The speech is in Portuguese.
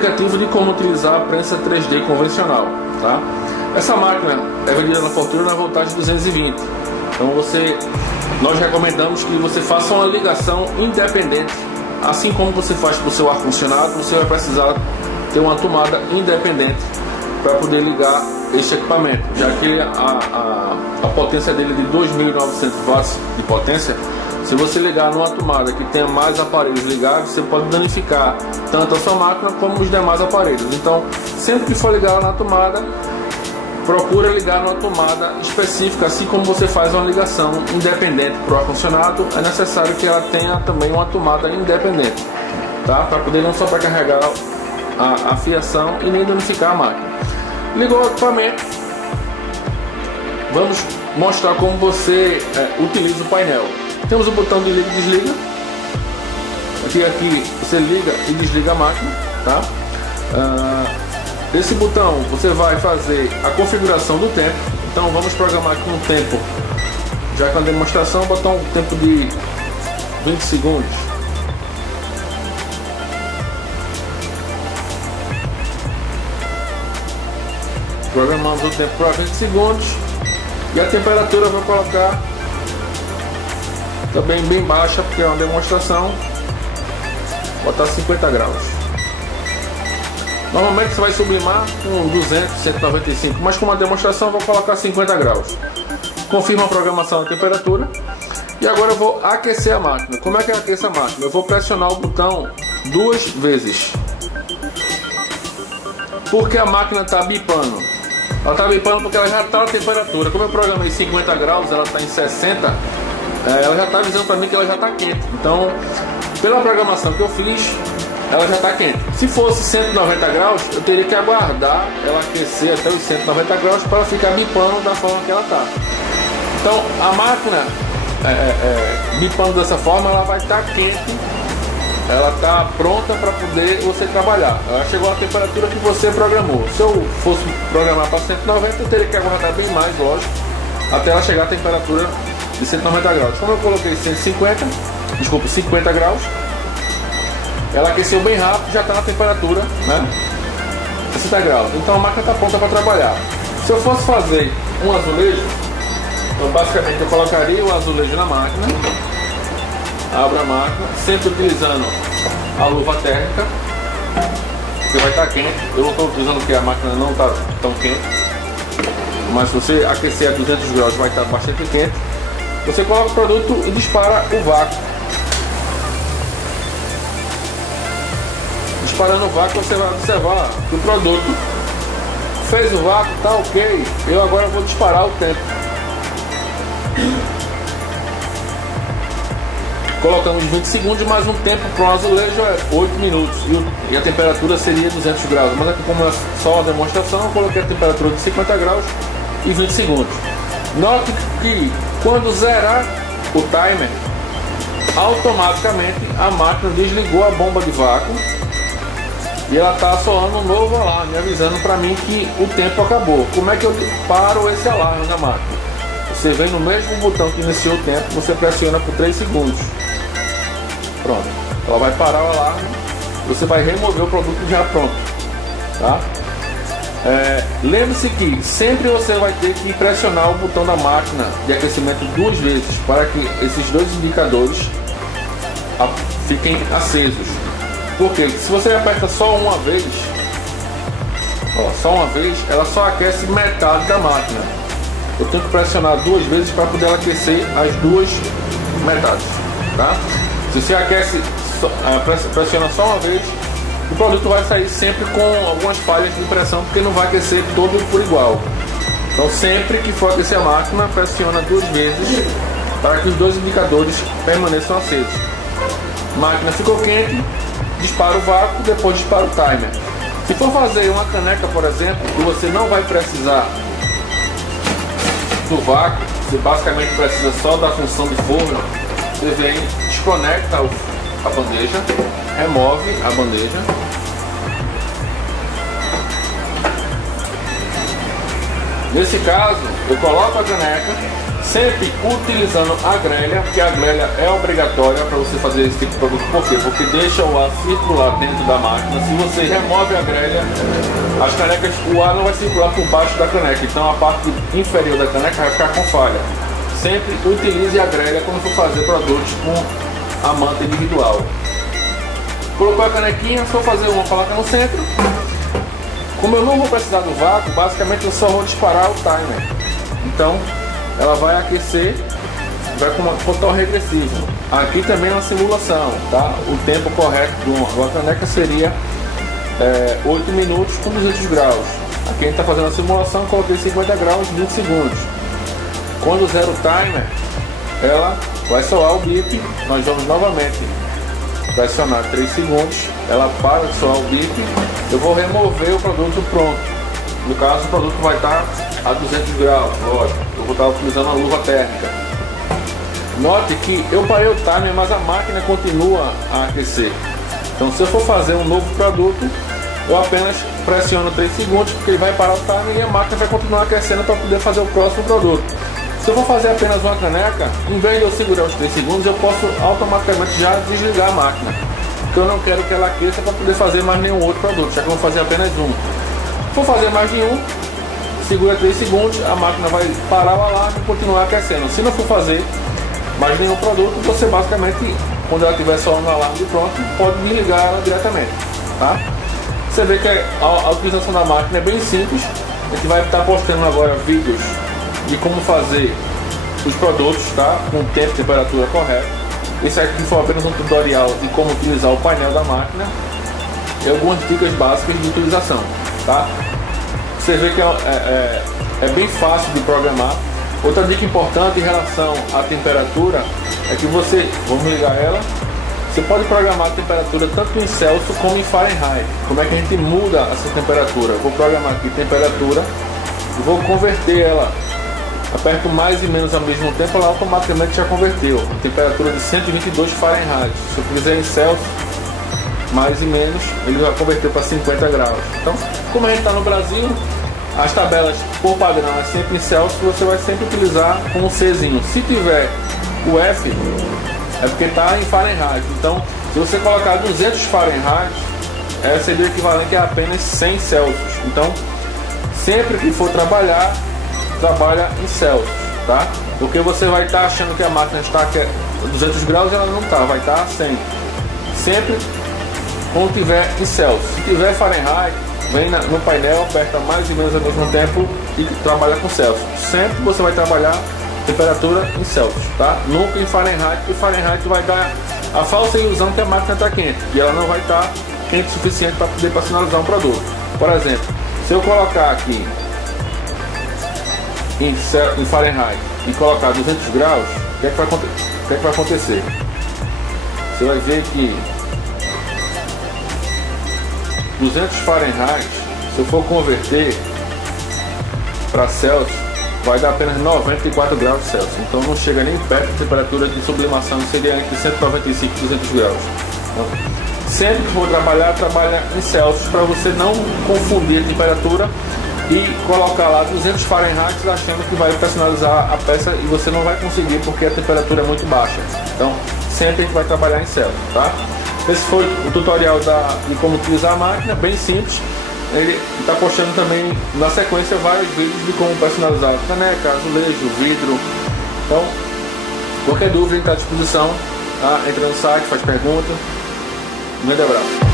explicativo de como utilizar a prensa 3D convencional, tá? Essa máquina é vendida na Fortuna na voltagem 220. Então nós recomendamos que você faça uma ligação independente. Assim como você faz para o seu ar-condicionado, você vai precisar ter uma tomada independente para poder ligar este equipamento, já que a potência dele é de 2.900 watts de potência. Se você ligar numa tomada que tenha mais aparelhos ligados, você pode danificar tanto a sua máquina como os demais aparelhos. Então, sempre que for ligar na tomada, procura ligar numa tomada específica. Assim como você faz uma ligação independente para o ar-condicionado, é necessário que ela tenha também uma tomada independente, tá? Para poder não só para carregar a fiação e nem danificar a máquina. Ligou o equipamento, vamos mostrar como você utiliza o painel. Temos o botão de liga e desliga. Aqui você liga e desliga a máquina, tá? Desse botão você vai fazer a configuração do tempo. Então vamos programar aqui um tempo, já com a demonstração, botar um tempo de 20 segundos. Programamos o tempo para 20 segundos e a temperatura eu vou colocar também bem baixa, porque é uma demonstração. Botar 50 graus. Normalmente você vai sublimar com 200, 195, mas com uma demonstração eu vou colocar 50 graus. Confirma a programação da temperatura. E agora eu vou aquecer a máquina. Como é que eu aqueço a máquina? Eu vou pressionar o botão 2 vezes. Porque a máquina está bipando. Ela está bipando porque ela já está na temperatura. Como eu programei 50 graus, ela está em 60, ela já está avisando para mim que ela já está quente. Então, pela programação que eu fiz, ela já está quente. Se fosse 190 graus, eu teria que aguardar ela aquecer até os 190 graus para ficar bipando da forma que ela está. Então, a máquina bipando dessa forma, ela vai estar quente. Ela está pronta para poder você trabalhar. Ela chegou à temperatura que você programou. Se eu fosse programar para 190, eu teria que aguardar bem mais, lógico, até ela chegar à temperatura de 190 graus. Como eu coloquei 50 graus, ela aqueceu bem rápido, já está na temperatura, né, 60 graus. Então a máquina está pronta para trabalhar. Se eu fosse fazer um azulejo, então basicamente eu colocaria o azulejo na máquina. Abro a máquina, sempre utilizando a luva térmica, porque vai estar quente. Eu não estou utilizando porque a máquina não está tão quente, mas se você aquecer a 200 graus vai estar bastante quente. Você coloca o produto e dispara o vácuo. Disparando o vácuo, você vai observar que o produto fez o vácuo, tá ok. Eu agora vou disparar o tempo. Colocamos 20 segundos, mais um tempo para o azulejo é 8 minutos e a temperatura seria 200 graus. Mas aqui, como é só uma demonstração, eu coloquei a temperatura de 50 graus e 20 segundos. Note que quando zerar o timer, automaticamente a máquina desligou a bomba de vácuo e ela está soando um novo alarme, avisando para mim que o tempo acabou. Como é que eu paro esse alarme na máquina? Você vem no mesmo botão que iniciou o tempo, você pressiona por 3 segundos. Pronto, ela vai parar o alarme, você vai remover o produto já pronto, tá? Lembre-se que sempre você vai ter que pressionar o botão da máquina de aquecimento 2 vezes para que esses dois indicadores fiquem acesos. Porque se você aperta só uma vez, ela só aquece metade da máquina. Eu tenho que pressionar 2 vezes para poder aquecer as duas metades, tá? Se você pressiona só uma vez, o produto vai sair sempre com algumas falhas de pressão, porque não vai aquecer todo por igual. Então sempre que for aquecer a máquina, pressiona 2 vezes para que os dois indicadores permaneçam acesos. A máquina ficou quente, dispara o vácuo, depois dispara o timer. Se for fazer uma caneca, por exemplo, que você não vai precisar do vácuo, você basicamente precisa só da função de forno, você vem, desconecta a bandeja, remove a bandeja, Nesse caso, eu coloco a caneca, sempre utilizando a grelha, porque a grelha é obrigatória para você fazer esse tipo de produto. Por quê? Porque deixa o ar circular dentro da máquina. Se você remove a grelha, as canecas, o ar não vai circular por baixo da caneca, então a parte inferior da caneca vai ficar com falha. Sempre utilize a grelha quando for fazer produtos com a manta individual. Colocou a canequinha, se for fazer uma, coloca no centro. Como eu não vou precisar do vácuo, basicamente eu só vou disparar o timer. Então ela vai aquecer, vai com uma contagem regressiva. Aqui também é uma simulação, tá? O tempo correto de uma caneca seria 8 minutos com 200 graus. Aqui a gente está fazendo a simulação, coloquei 50 graus, 20 segundos. Quando zero o timer, ela vai soar o bip. Nós vamos novamente pressionar 3 segundos, ela para de soar o bip. Eu vou remover o produto pronto. No caso, o produto vai estar a 200 graus, lógico. Eu vou estar utilizando a luva térmica. Note que eu parei o timer, mas a máquina continua a aquecer. Então, se eu for fazer um novo produto, eu apenas pressiono 3 segundos, porque ele vai parar o timer e a máquina vai continuar aquecendo para poder fazer o próximo produto. Se eu for fazer apenas uma caneca, em vez de eu segurar os 3 segundos, eu posso automaticamente já desligar a máquina, porque eu não quero que ela aqueça para poder fazer mais nenhum outro produto, já que eu vou fazer apenas um. Se for fazer mais de um, segura 3 segundos, a máquina vai parar o alarme e continuar aquecendo. Se não for fazer mais nenhum produto, você basicamente, quando ela estiver só no alarme de pronto, pode desligar ela diretamente, tá? Você vê que a utilização da máquina é bem simples. A gente vai estar postando agora vídeos de como fazer os produtos, tá? Com tempo e temperatura correta. Esse aqui foi apenas um tutorial de como utilizar o painel da máquina e algumas dicas básicas de utilização, tá? Você vê que é bem fácil de programar. Outra dica importante em relação à temperatura é que vamos ligar ela. Você pode programar a temperatura tanto em Celsius como em Fahrenheit. Como é que a gente muda essa temperatura? Vou programar aqui temperatura e vou converter ela. Aperto mais e menos ao mesmo tempo, ela automaticamente já converteu. Temperatura de 122 Fahrenheit. Se eu fizer em Celsius, mais e menos, ele vai converter para 50 graus. Então, como a gente está no Brasil, as tabelas por padrão é sempre em Celsius, você vai sempre utilizar com um Czinho. Se tiver o F, é porque está em Fahrenheit. Então, se você colocar 200 Fahrenheit, seria o equivalente a apenas 100 Celsius. Então, sempre que for trabalha em Celsius, tá? Porque você vai estar achando que a máquina está a 200 graus e ela não está, vai estar a 100. Sempre quando tiver em Celsius. Se tiver Fahrenheit, vem no painel, aperta mais e menos ao mesmo tempo e trabalha com Celsius. Sempre você vai trabalhar temperatura em Celsius, tá? Nunca em Fahrenheit, porque Fahrenheit vai dar a falsa ilusão que a máquina está quente e ela não vai estar quente o suficiente para poder personalizar um produto. Por exemplo, se eu colocar aqui em Fahrenheit e colocar 200 graus, o que é que vai acontecer? Você vai ver que 200 Fahrenheit, se eu for converter para Celsius, vai dar apenas 94 graus Celsius. Então não chega nem perto da temperatura de sublimação, seria entre 195 e 200 graus. Então, sempre que for trabalha em Celsius, para você não confundir a temperatura e colocar lá 200 Fahrenheit achando que vai personalizar a peça e você não vai conseguir porque a temperatura é muito baixa. Então sempre a gente vai trabalhar em Celsius, tá? Esse foi o tutorial de como utilizar a máquina, bem simples. Ele está postando também na sequência vários vídeos de como personalizar caneca, azulejo, vidro. Então, qualquer dúvida está à disposição, tá? Entra no site, faz pergunta. Um grande abraço.